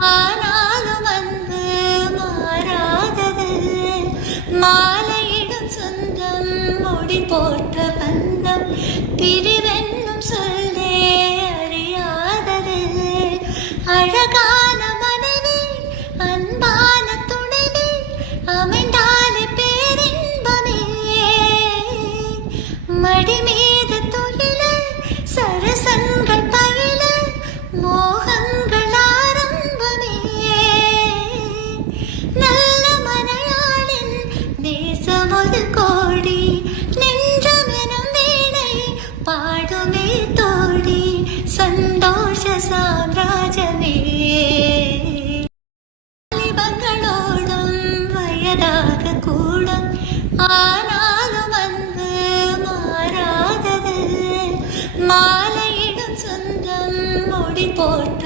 ஆனாலும் அன்பு மாறாதது. மாலையிடும் சொந்தம் முடி போட்ட பந்தம் பிரிவென்னும் சொல்லே அறியாதது. அழகான மனைவி அன்பான துணைவி அமைந்தாலே பேரின்பமே. மடி மீது துயில சரசங்கள் பயில மோகங்கள் ஆரம்பமே. நல்ல மனையாளின் தேசம் ஒரு கோடி நெஞ்சமெனும் வீணை பாடுமே தோடி சந்தோஷ சாம்ராஜ்யமே. வாலிபங்களோடும் வயதாக கூடும் ஆனாலும் அன்பு மாறாதது. மாலையிடும் சொந்தம் முடி போட்ட